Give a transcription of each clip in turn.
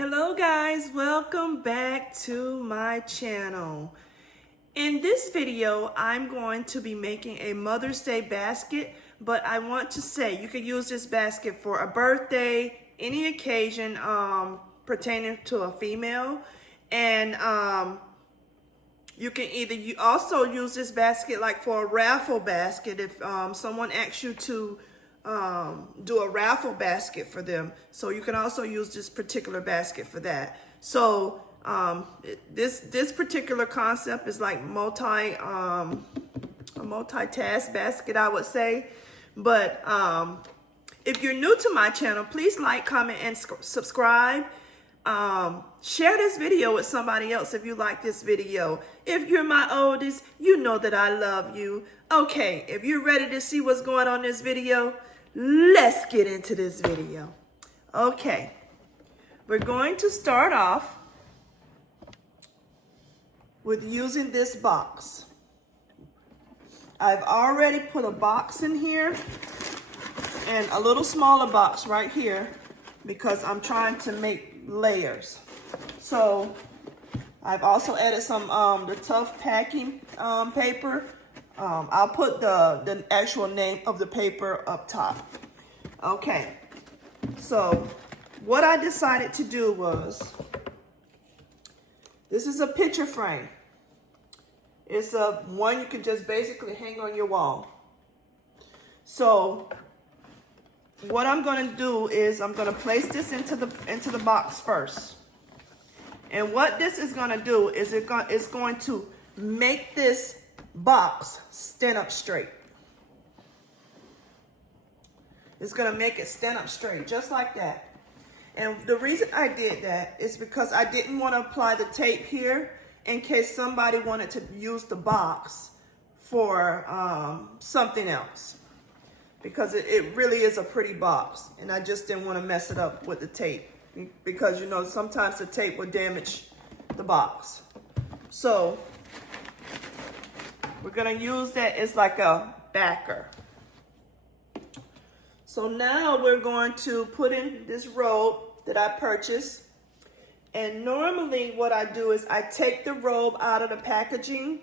Hello guys, welcome back to my channel. In this video, I'm going to be making a Mother's Day basket, but I want to say you can use this basket for a birthday, any occasion pertaining to a female, and you can you also use this basket like for a raffle basket if someone asks you to do a raffle basket for them. So you can also use this particular basket for that. So this particular concept is like a multitask basket, I would say. But if you're new to my channel, please like, comment, and subscribe. Share this video with somebody else if you like this video. If you're my oldest, you know that I love you. Okay, if you're ready to see what's going on in this video, let's get into this video. Okay, we're going to start off with using this box. I've already put a box in here and a little smaller box right here because I'm trying to make layers. So I've also added some the tough packing paper. I'll put the actual name of the paper up top. Okay, so what I decided to do was, this is a picture frame. It's a one you can just basically hang on your wall. So what I'm going to do is I'm going to place this into the box first. And what this is going to do is it's going to make this box stand up straight. It's going to make it stand up straight, just like that. And the reason I did that is because I didn't want to apply the tape here in case somebody wanted to use the box for something else. Because it really is a pretty box, and I just didn't want to mess it up with the tape. Because, you know, sometimes the tape will damage the box. So we're going to use that as like a backer. So now we're going to put in this robe that I purchased. And normally what I do is I take the robe out of the packaging.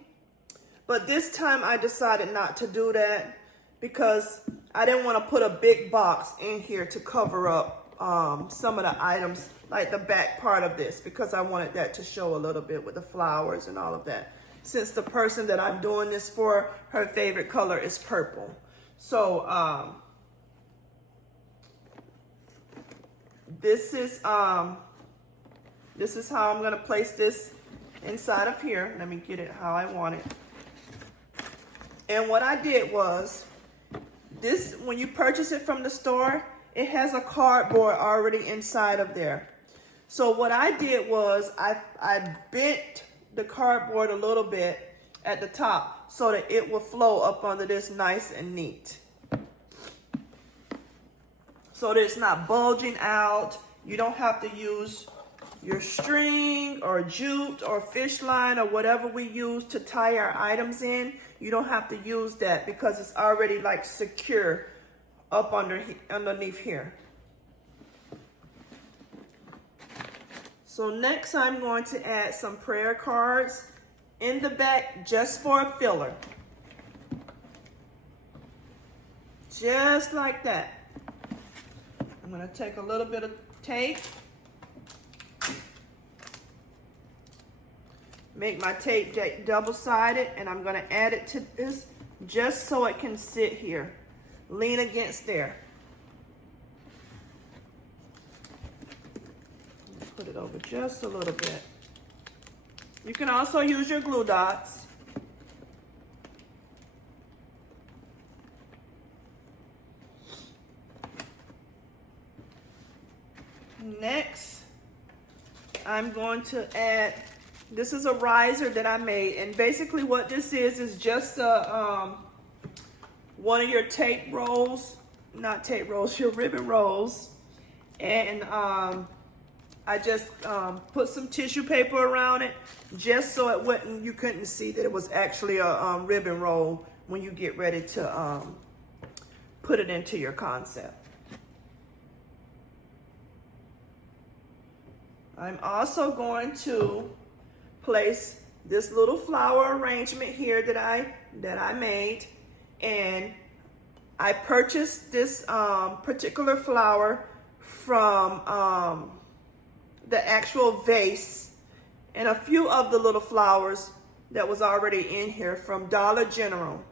But this time I decided not to do that because I didn't want to put a big box in here to cover up some of the items, like the back part of this, because I wanted that to show a little bit with the flowers and all of that. Since the person that I'm doing this for, her favorite color is purple. So this is how I'm going to place this inside of here. Let me get it how I want it. And what I did was, this, when you purchase it from the store, it has a cardboard already inside of there. So what I did was I bent the cardboard a little bit at the top so that it will flow up under this nice and neat. So that it's not bulging out. You don't have to use your string or jute or fish line or whatever we use to tie our items in. You don't have to use that because it's already like secure up underneath here. So next I'm going to add some prayer cards in the back just for a filler. Just like that. I'm going to take a little bit of tape. Make my tape double-sided, and I'm going to add it to this just so it can sit here. Lean against there. Put it over just a little bit. You can also use your glue dots. Next, I'm going to add, this is a riser that I made, and basically what this is just one of your tape rolls, not tape rolls, your ribbon rolls, and I just put some tissue paper around it just so it wouldn't, you couldn't see that it was actually a ribbon roll when you get ready to put it into your concept. I'm also going to place this little flower arrangement here that I made, and I purchased this particular flower from the actual vase and a few of the little flowers that was already in here from Dollar General.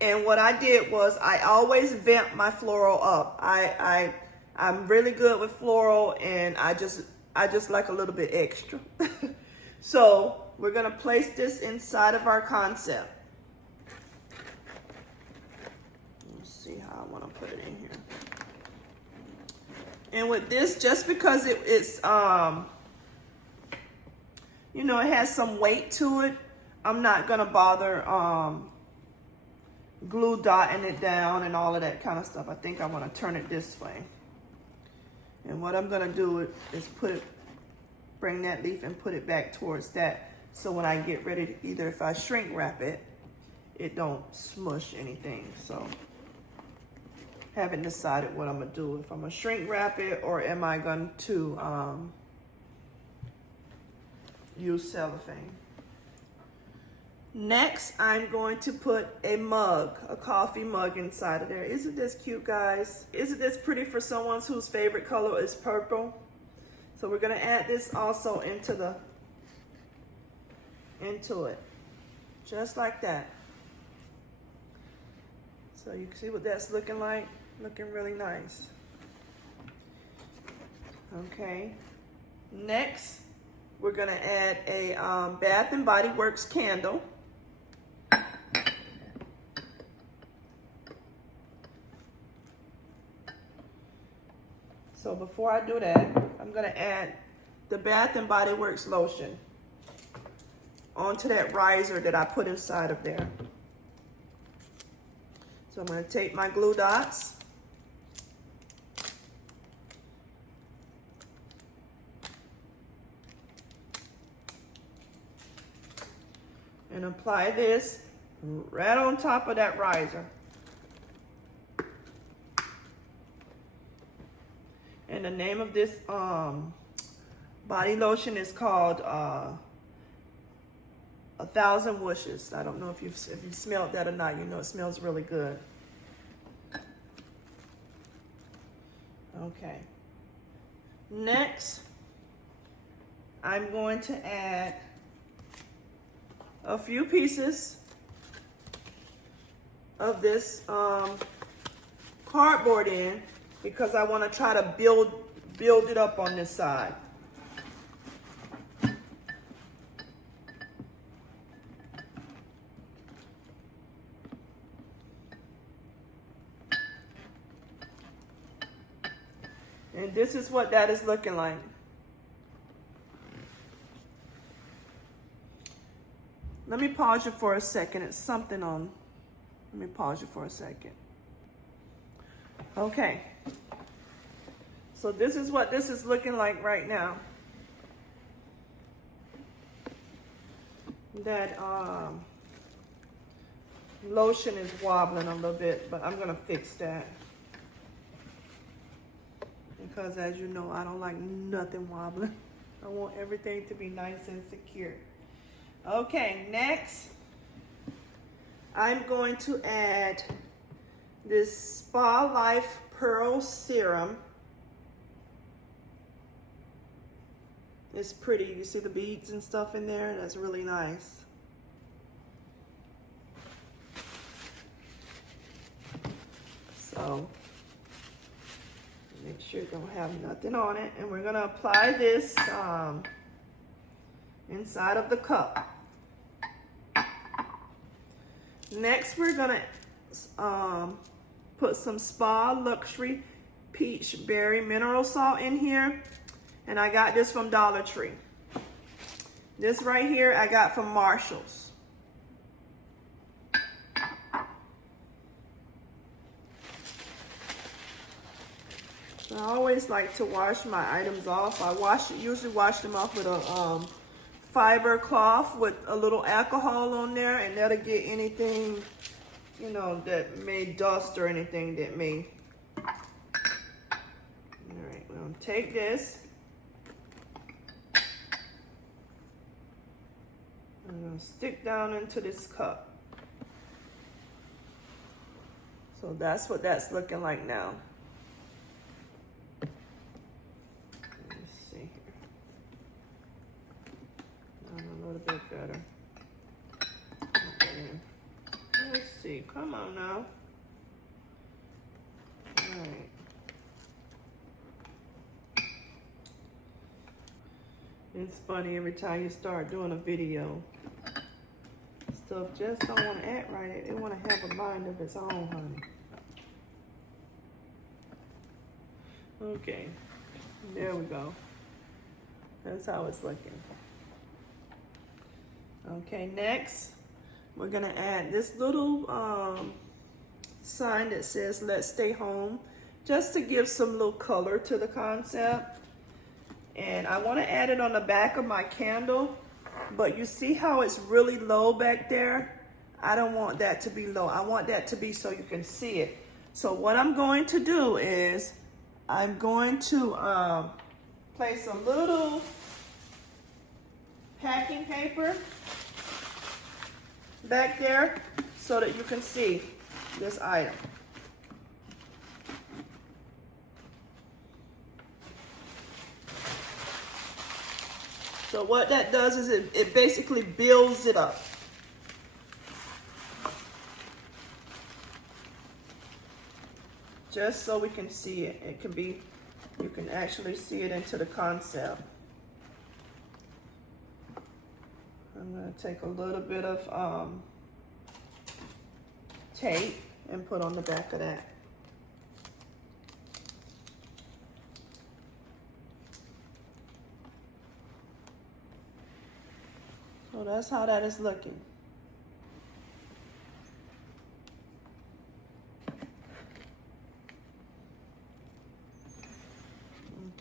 And what I did was I always vamp my floral up. I'm really good with floral, and I just like a little bit extra. So we're gonna place this inside of our concept. Let's see how I want to put it in here. And with this, just because it's you know, it has some weight to it, I'm not gonna bother glue dotting it down and all of that kind of stuff. I think I want to turn it this way. And what I'm gonna do is bring that leaf and put it back towards that. So when I get ready to, either if I shrink wrap it, it don't smush anything. So haven't decided what I'm gonna do. If I'm gonna shrink wrap it, or am I going to use cellophane. Next, I'm going to put a mug, a coffee mug inside of there. Isn't this cute, guys? Isn't this pretty for someone whose favorite color is purple? So we're gonna add this also into it, just like that. So you can see what that's looking like, looking really nice. Okay, next we're gonna add a Bath and Body Works candle. So before I do that, I'm gonna add the Bath and Body Works lotion onto that riser that I put inside of there. So I'm gonna take my glue dots and apply this right on top of that riser. And the name of this body lotion is called 1,000 Wishes. I don't know if you've smelled that or not. You know it smells really good. Okay. Next, I'm going to add a few pieces of this cardboard in, because I want to try to build it up on this side. And this is what that is looking like. Let me pause you for a second. It's something on. Let me pause you for a second. Okay. So this is what this is looking like right now. That lotion is wobbling a little bit, but I'm gonna fix that. Because as you know, I don't like nothing wobbling. I want everything to be nice and secure. Okay, next, I'm going to add this Spa Life Pearl Serum. It's pretty. You see the beads and stuff in there? That's really nice. So make sure it don't have nothing on it. And we're gonna apply this inside of the cup. Next, we're gonna put some Spa Luxury Peach Berry Mineral Salt in here. And I got this from Dollar Tree. This right here I got from Marshall's. I always like to wash my items off. I usually wash them off with a fiber cloth with a little alcohol on there, and that'll get anything, you know, that may dust or anything that may. All right, we're gonna take this stick down into this cup. So that's what that's looking like now. Let me see here. A little bit better. Okay. Let's see. Come on now. All right. It's funny, every time you start doing a video, stuff just don't want to act right. It want to have a mind of its own, honey. Okay, there we go. That's how it's looking. Okay, next, we're gonna add this little sign that says "Let's Stay Home," just to give some little color to the concept. And I want to add it on the back of my candle, but you see how it's really low back there? I don't want that to be low. I want that to be so you can see it. So what I'm going to do is I'm going to place a little packing paper back there so that you can see this item. So what that does is it basically builds it up. Just so we can see it. It can be, you can actually see it into the concept. I'm going to take a little bit of tape and put on the back of that. So that's how that is looking.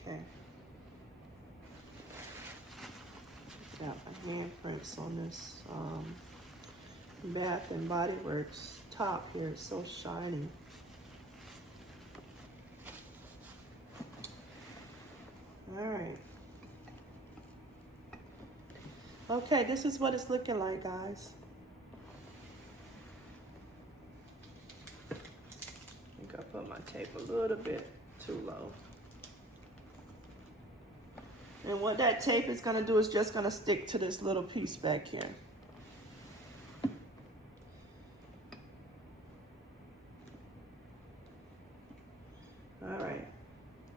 Okay. Got my handprints on this Bath and Body Works top here. It's so shiny. All right. Okay, this is what it's looking like, guys. I think I put my tape a little bit too low. And what that tape is going to do is just going to stick to this little piece back here. All right.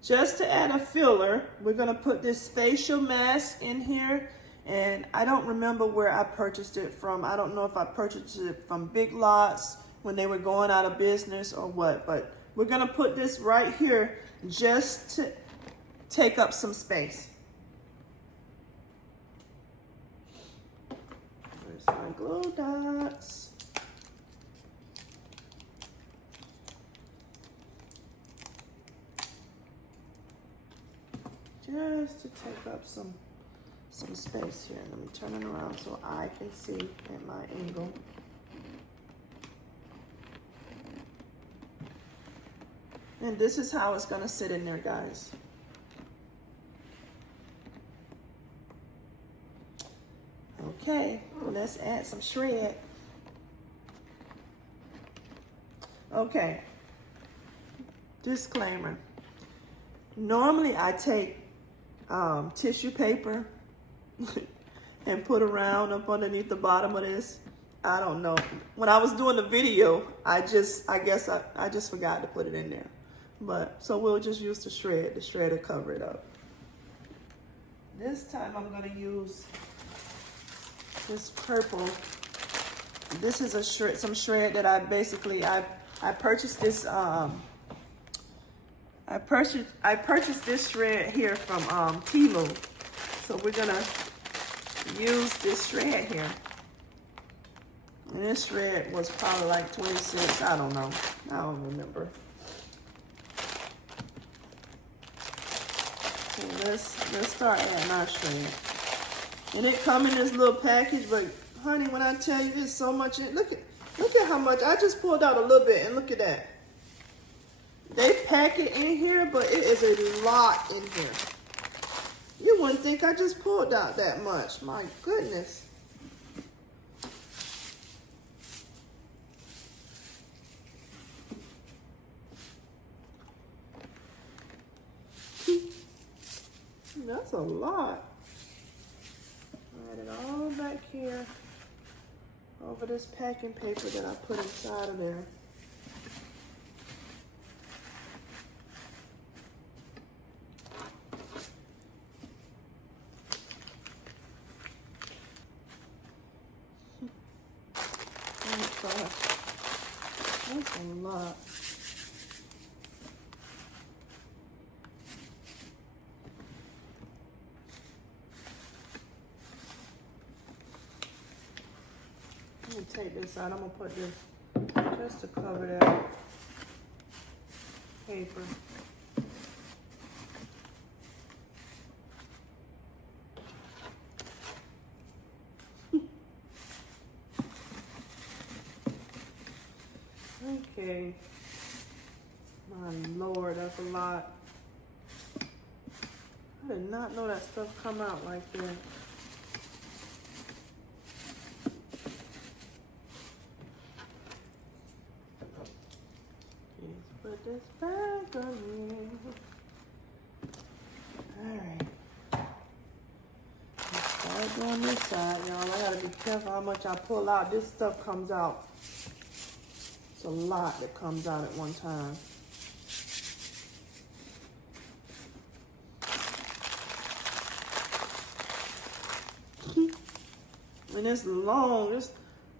Just to add a filler, we're going to put this facial mask in here. And I don't remember where I purchased it from. I don't know if I purchased it from Big Lots when they were going out of business or what. But we're going to put this right here just to take up some space. Where's my glow dots? Just to take up some space here. Let me turn it around so I can see at my angle. And this is how it's going to sit in there, guys. Okay, let's add some shred. Okay, disclaimer. Normally I take tissue paper and put around up underneath the bottom of this. I don't know. When I was doing the video, I guess I just forgot to put it in there. But so we'll just use the shred to cover it up. This time I'm gonna use this purple. This is a shred, some shred that I purchased this I purchased this shred here from Temu. So we're gonna use this shred here. And this shred was probably like 26, I don't know. I don't remember. So let's start adding our shred. And it come in this little package, but honey, when I tell you there's so much in, look at how much. I just pulled out a little bit and look at that. They pack it in here, but it is a lot in here. You wouldn't think I just pulled out that much. My goodness. That's a lot. Add it all back here over this packing paper that I put inside of there. Oh gosh, that's a lot. Let me take this out. I'm gonna put this just to cover that paper. Okay. My Lord, that's a lot. I did not know that stuff come out like that. Put this back on here. Alright. Let's start doing this side, y'all. I gotta be careful how much I pull out. This stuff comes out. It's a lot that comes out at one time. And it's long.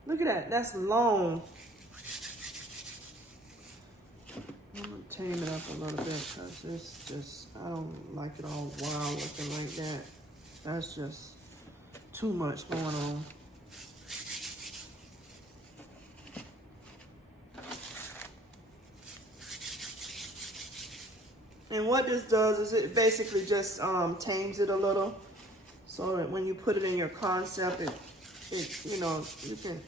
Look at that. That's long. I'm gonna tame it up a little bit because it's just, I don't like it all wild looking like that. That's just too much going on. And what this does is it basically just tames it a little, so that when you put it in your concept, it you know, you can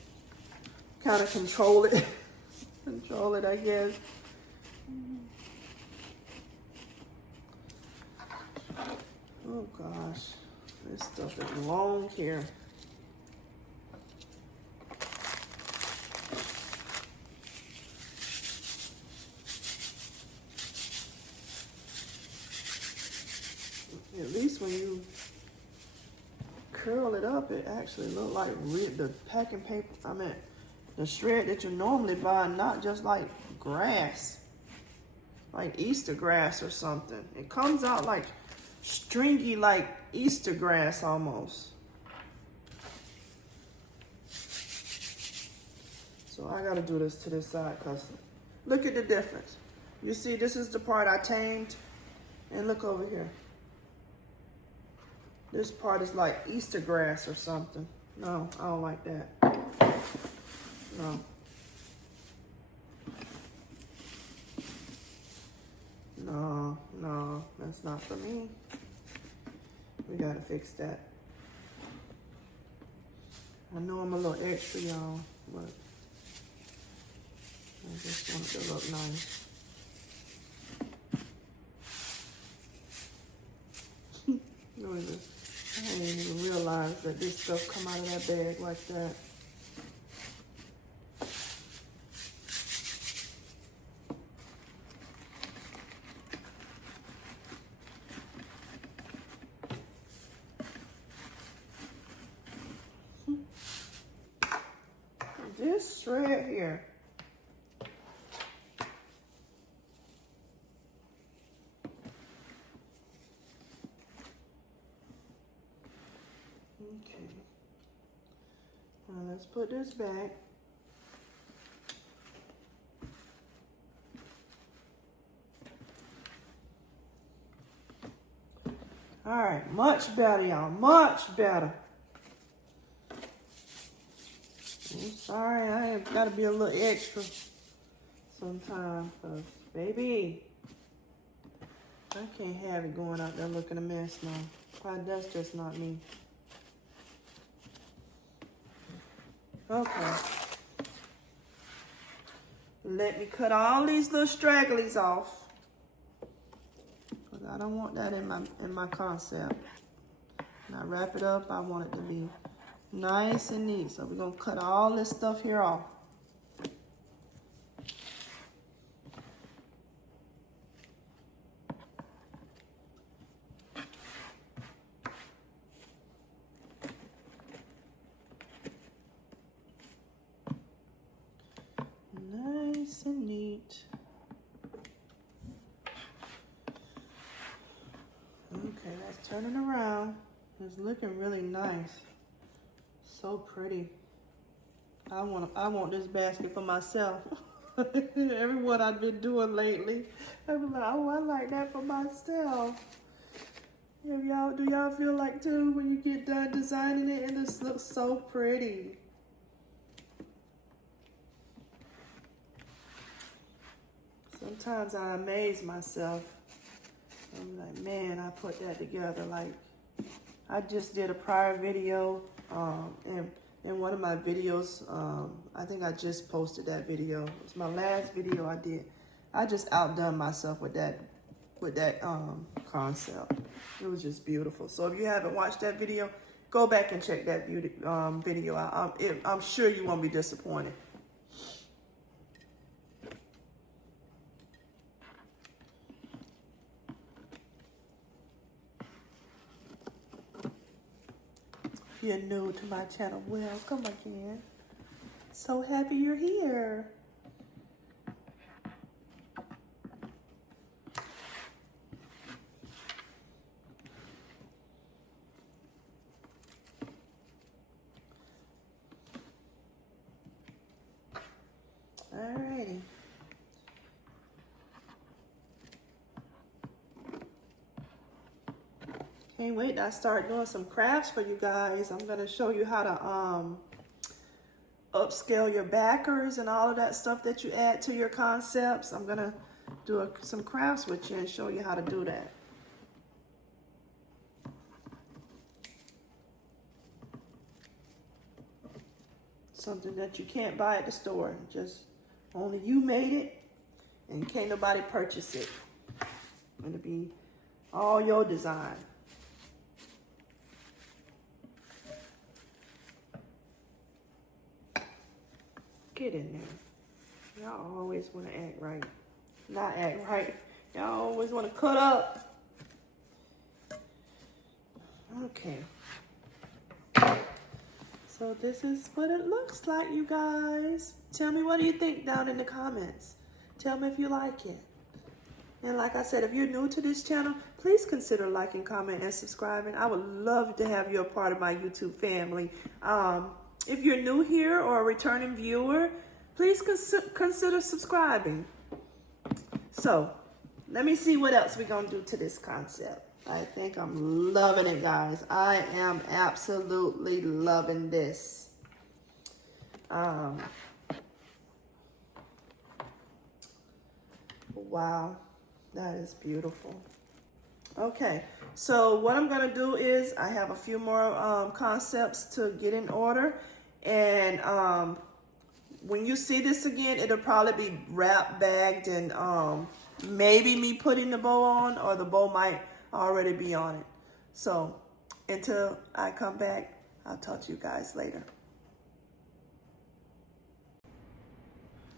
kind of control it. Control it, I guess. Oh gosh, this stuff is long here. At least when you curl it up, it actually look like the packing paper, the shred that you normally buy, not just like grass, like Easter grass or something. It comes out like stringy, like Easter grass almost. So I gotta do this to this side because look at the difference. You see, this is the part I tamed, and look over here. This part is like Easter grass or something. No, I don't like that. No. No, that's not for me. We gotta fix that. I know I'm a little extra, y'all, but I just want it to look nice. Look at this. I didn't even realize that this stuff come out of that bag like that. This shred here. Okay. Now let's put this back. All right, much better, y'all, much better. I'm sorry, I have got to be a little extra sometimes, because, baby, I can't have it going out there looking a mess now. That's just not me. Okay. Let me cut all these little stragglies off. Because I don't want that in my concept. When I wrap it up, I want it to be nice and neat. So we're going to cut all this stuff here off. Turning around. It's looking really nice. So pretty. I want this basket for myself. Everyone I've been doing lately, I'm like, oh, I like that for myself. Do y'all feel like too when you get done designing it and this looks so pretty? Sometimes I amaze myself. I'm like, man, I put that together. Like, I just did a prior video, and in one of my videos, I think I just posted that video. It was my last video I did. I just outdone myself with that concept. It was just beautiful. So if you haven't watched that video, go back and check that video out. I'm sure you won't be disappointed. If you're new to my channel, welcome again. So happy you're here. Alrighty. Can't wait to start doing some crafts for you guys. I'm gonna show you how to upscale your backers and all of that stuff that you add to your concepts. I'm gonna do some crafts with you and show you how to do that. Something that you can't buy at the store. Just only you made it and can't nobody purchase it. It'll be all your design. Get in there. Y'all always want to act right. Not act right. Y'all always want to cut up. Okay. So this is what it looks like, you guys. Tell me, what do you think down in the comments? Tell me if you like it. And like I said, if you're new to this channel, please consider liking, comment, and subscribing. I would love to have you a part of my YouTube family. If you're new here or a returning viewer, please consider subscribing. So, let me see what else we're going to do to this concept. I think I'm loving it, guys. I am absolutely loving this. Wow, that is beautiful. Okay, so what I'm going to do is I have a few more concepts to get in order. And when you see this again, it'll probably be wrapped, bagged, and maybe me putting the bow on, or the bow might already be on it. So until I come back, I'll talk to you guys later.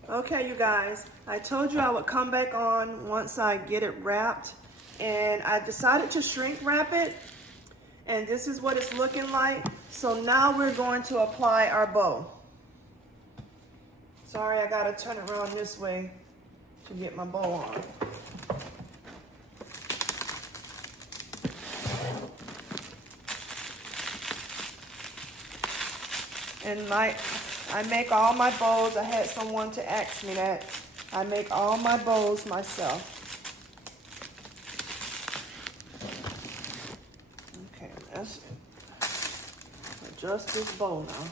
Okay, you guys, I told you I would come back on once I get it wrapped, and I decided to shrink wrap it, and this is what it's looking like. So now we're going to apply our bow. Sorry, I gotta turn it around this way to get my bow on. And like, I make all my bows. I had someone to ask me that. I make all my bows myself. Okay, let's adjust this bow now.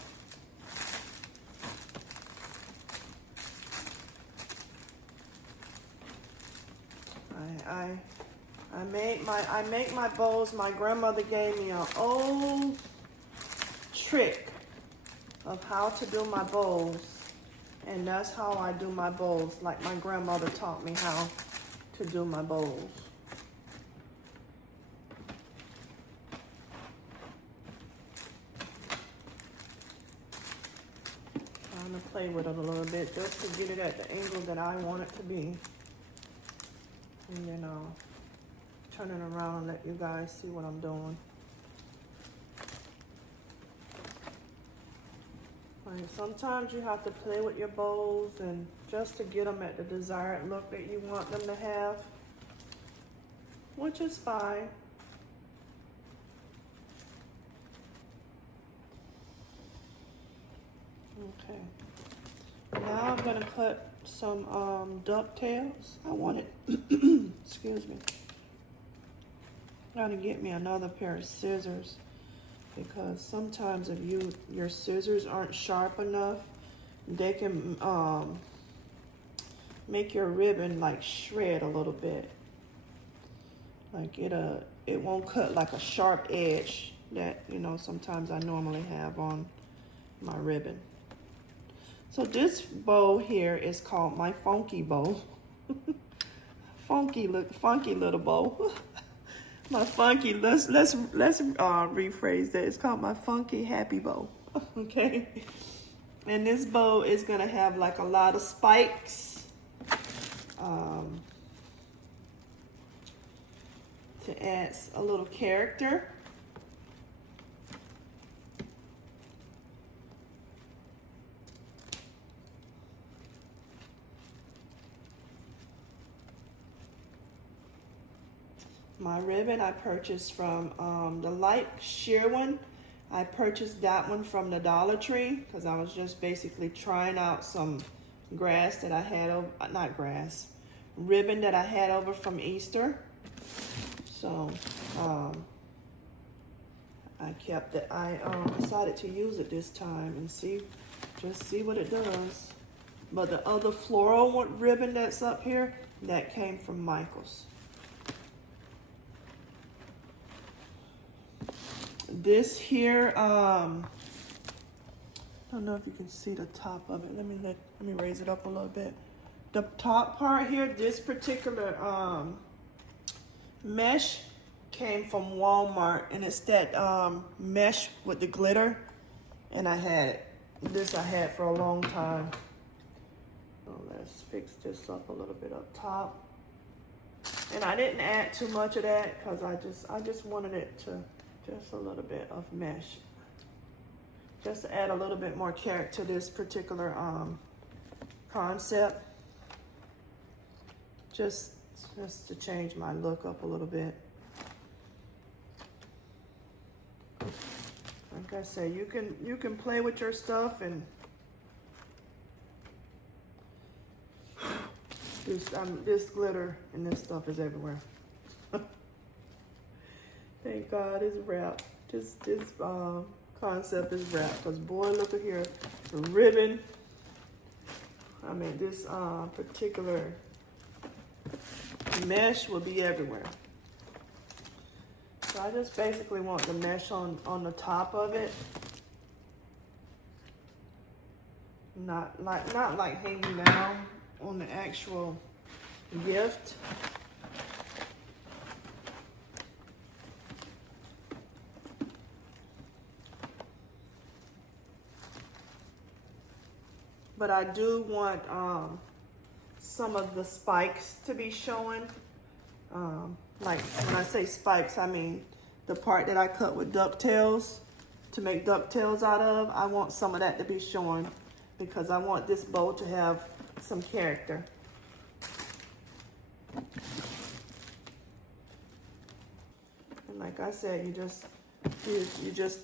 I make my bows. My grandmother gave me an old trick of how to do my bows, and that's how I do my bows, like my grandmother taught me how to do my bows. Trying to play with it a little bit just to get it at the angle that I want it to be. And then I'll turn it around and let you guys see what I'm doing. Like, sometimes you have to play with your bows and just to get them at the desired look that you want them to have, which is fine. Okay. Now I'm gonna cut some ducktails. I wanted, excuse me. Gotta get me another pair of scissors because sometimes if your scissors aren't sharp enough, they can make your ribbon like shred a little bit. Like it won't cut like a sharp edge that, you know, sometimes I normally have on my ribbon. So this bow here is called my funky bow. funky little bow. My funky, let's rephrase that. It's called my funky happy bow. Okay. And this bow is gonna have like a lot of spikes. To add a little character. My ribbon I purchased from the light sheer one. I purchased that one from the Dollar Tree because I was just basically trying out some grass that I had over, not grass, ribbon that I had over from Easter. So I kept it. I decided to use it this time and just see what it does. But the other floral ribbon that's up here, that came from Michaels. This here, I don't know if you can see the top of it. Let me raise it up a little bit. The top part here, this particular mesh came from Walmart, and it's that mesh with the glitter, and I had it. This I had for a long time. So let's fix this up a little bit up top. And I didn't add too much of that because I just wanted it to just a little bit of mesh, just to add a little bit more character to this particular concept. Just to change my look up a little bit. Like I say, you can play with your stuff, and this glitter and this stuff is everywhere. Thank God it's wrapped. This concept is wrapped. Cause boy, look at here, the ribbon. I mean, this particular mesh will be everywhere. So I just basically want the mesh on the top of it. Not like hanging down on the actual gift. But I do want some of the spikes to be showing. Like when I say spikes, I mean the part that I cut with ducktails to make ducktails out of. I want some of that to be showing because I want this bow to have some character. And like I said, you just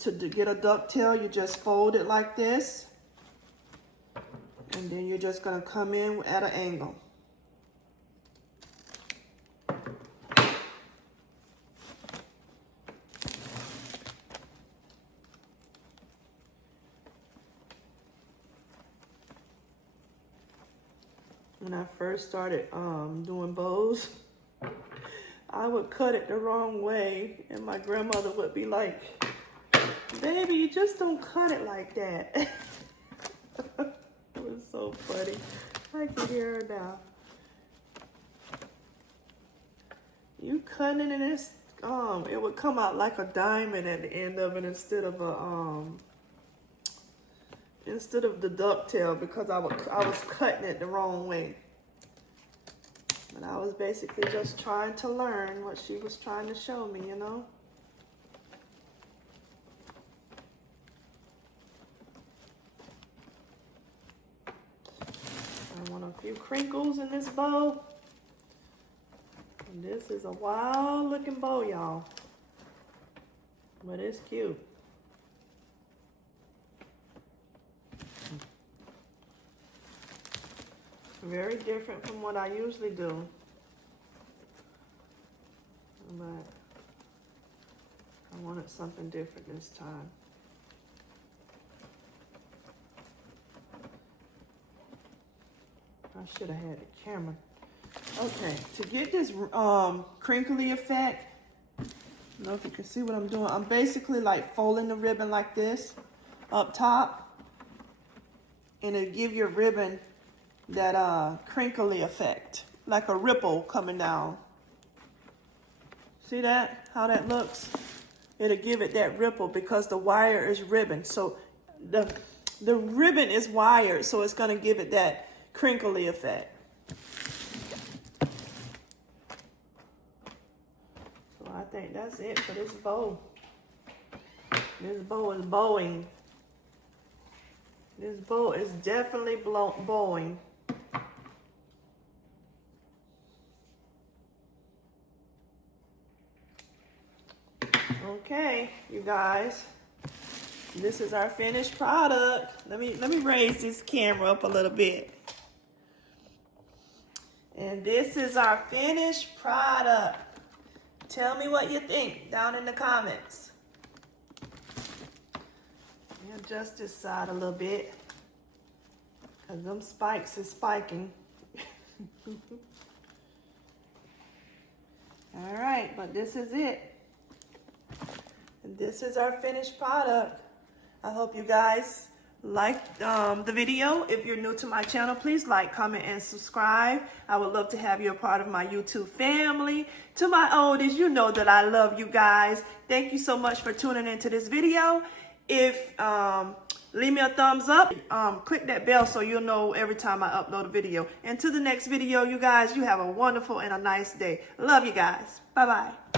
to get a ducktail, you just fold it like this. And then you're just gonna come in at an angle. When I first started doing bows, I would cut it the wrong way, and my grandmother would be like, "Baby, you just don't cut it like that." It was so funny. I can hear her now. You cutting it in this, it would come out like a diamond at the end of it instead of the ducktail because I was cutting it the wrong way. But I was basically just trying to learn what she was trying to show me, you know. I want a few crinkles in this bow. And this is a wild looking bow, y'all. But it's cute. Very different from what I usually do. But I wanted something different this time. I should have had the camera. Okay, to get this crinkly effect, I don't know if you can see what I'm doing. I'm basically like folding the ribbon like this up top, and it'll give your ribbon that crinkly effect, like a ripple coming down. See that? How that looks? It'll give it that ripple because the wire is ribbon. So the ribbon is wired, so it's gonna give it that crinkly effect. So I think that's it for this bow. This bow is bowing. This bow is definitely bowing. Okay, you guys, this is our finished product. Let me raise this camera up a little bit. And this is our finished product. Tell me what you think down in the comments. Adjust this side a little bit, because them spikes is spiking. All right, but this is it. And this is our finished product. I hope you guys liked the video. If you're new to my channel, please like, comment, and subscribe. I would love to have you a part of my YouTube family. To my oldies, you know that I love you guys. Thank you so much for tuning into this video. If leave me a thumbs up, click that bell so you'll know every time I upload a video. And to the next video, you guys, you have a wonderful and a nice day. Love you guys. Bye-bye.